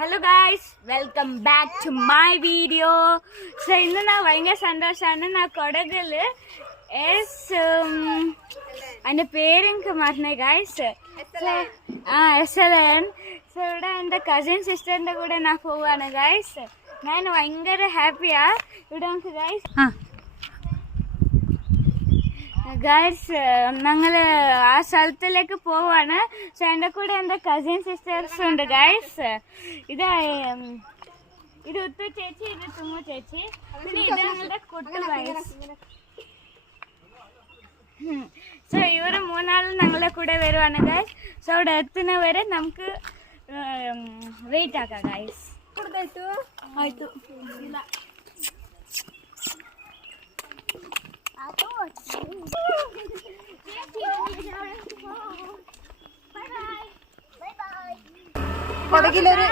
Hello guys, welcome back to my video. So ഇന്ന് ഞാൻ ഭയങ്കര സന്തോഷമാണ്. ഞാൻ കൊടകിൽ എൻ്റെ പേരെനിക്ക് മറന്നേ ഗായ്സ്. SLN. സോ ഇവിടെ എൻ്റെ കസിൻ സിസ്റ്ററിൻ്റെ കൂടെ ഞാൻ പോവാണ് ഗായ്സ്. ഞാൻ ഭയങ്കര ഹാപ്പിയാണ്. ഇവിടെ നമുക്ക് ഗായ്സ് ഞങ്ങൾ ആ സ്ഥലത്തിലേക്ക് പോവാണ്. സോ എൻ്റെ കൂടെ എൻ്റെ കസിൻ സിസ്റ്റേഴ്സ് ഉണ്ട് ഗായ്സ്. ഇത് ഉത്തു ചേച്ചി, ഇത് തുമ്മു ചേച്ചി, പിന്നെ ഇത് ഞങ്ങളുടെ കുട്ടു ഗായ്സ്. സോ ഇവർ മൂന്നാളും ഞങ്ങളുടെ കൂടെ വരുവാണ് ഗായ്സ്. സോ അവിടെ എത്തുന്നവരെ നമുക്ക് വെയിറ്റ് ആക്കാം ഗായ്സ്. ആಯ್ತು. കൊടകിലൊരു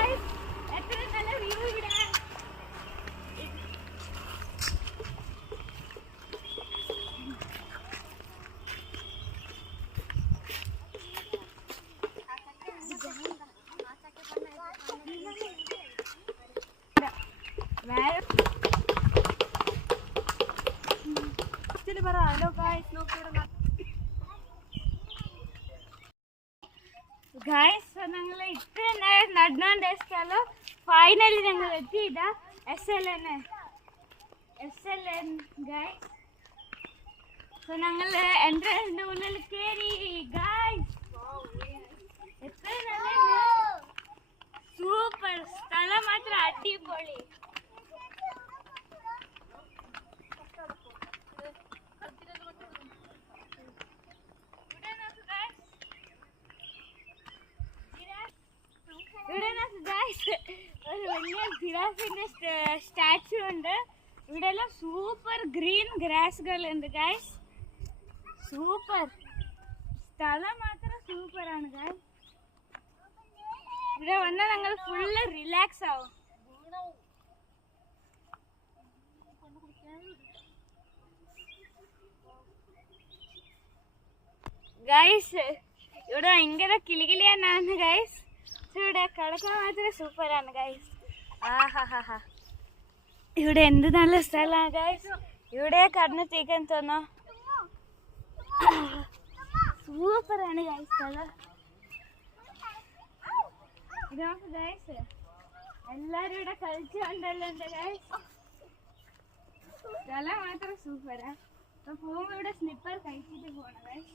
ഗായ്സ് ഞങ്ങൾ ഇത്ര നേരം നടന്നുകൊണ്ടിരിക്കാലോ ഫൈനലി ഞങ്ങൾ എത്തിയിട്ടാ SLN ഗായ്സ്. സോ ഞങ്ങൾ എൻട്രൻസിന്റെ മുന്നിൽ കയറി ഗായ്സ്. എത്ര നല്ല സൂപ്പർ സ്ഥലം, മാത്രം അടിപൊളി. ഇവിടെ ഗായ്സ് ഒരു വലിയ ജിറാഫിന്റെ സ്റ്റാച്ചു ഉണ്ട്. ഇവിടെ എല്ലാം സൂപ്പർ ഗ്രീൻ ഗ്രാസുകളുണ്ട് ഗായ്സ്. സൂപ്പർ സ്ഥലം, മാത്രം സൂപ്പറാണ് ഗായ്സ്. ഇവിടെ വന്നാൽ ഞങ്ങൾ ഫുള്ള് റിലാക്സ് ആവും. ഗായ്സ് ഇവിടെ ഭയങ്കര കിളികിളിയാണ് ഗായ്സ്. ഇവിടെ കിടക്കാൻ മാത്രമേ സൂപ്പറാണ് ഗായ്സ്. ആഹാ, ഇവിടെ എന്ത് നല്ല സ്ഥലമാണ് ഗായ്സ്. ഇവിടെ കടന്നു തീക്കാൻ തോന്നോ, സൂപ്പറാണ് ഗായ്സ് സ്ഥലം. ഇതൊക്കെ ഗായ്സ് എല്ലാരും ഇവിടെ കളിച്ചുകൊണ്ടല്ലോ ഉണ്ട് ഗായ്സ്. സ്ഥലം മാത്രം സൂപ്പറാ. അപ്പൊ പോകുമ്പോ ഇവിടെ സ്ലിപ്പർ കഴിച്ചിട്ട് പോണം ഗായ്സ്.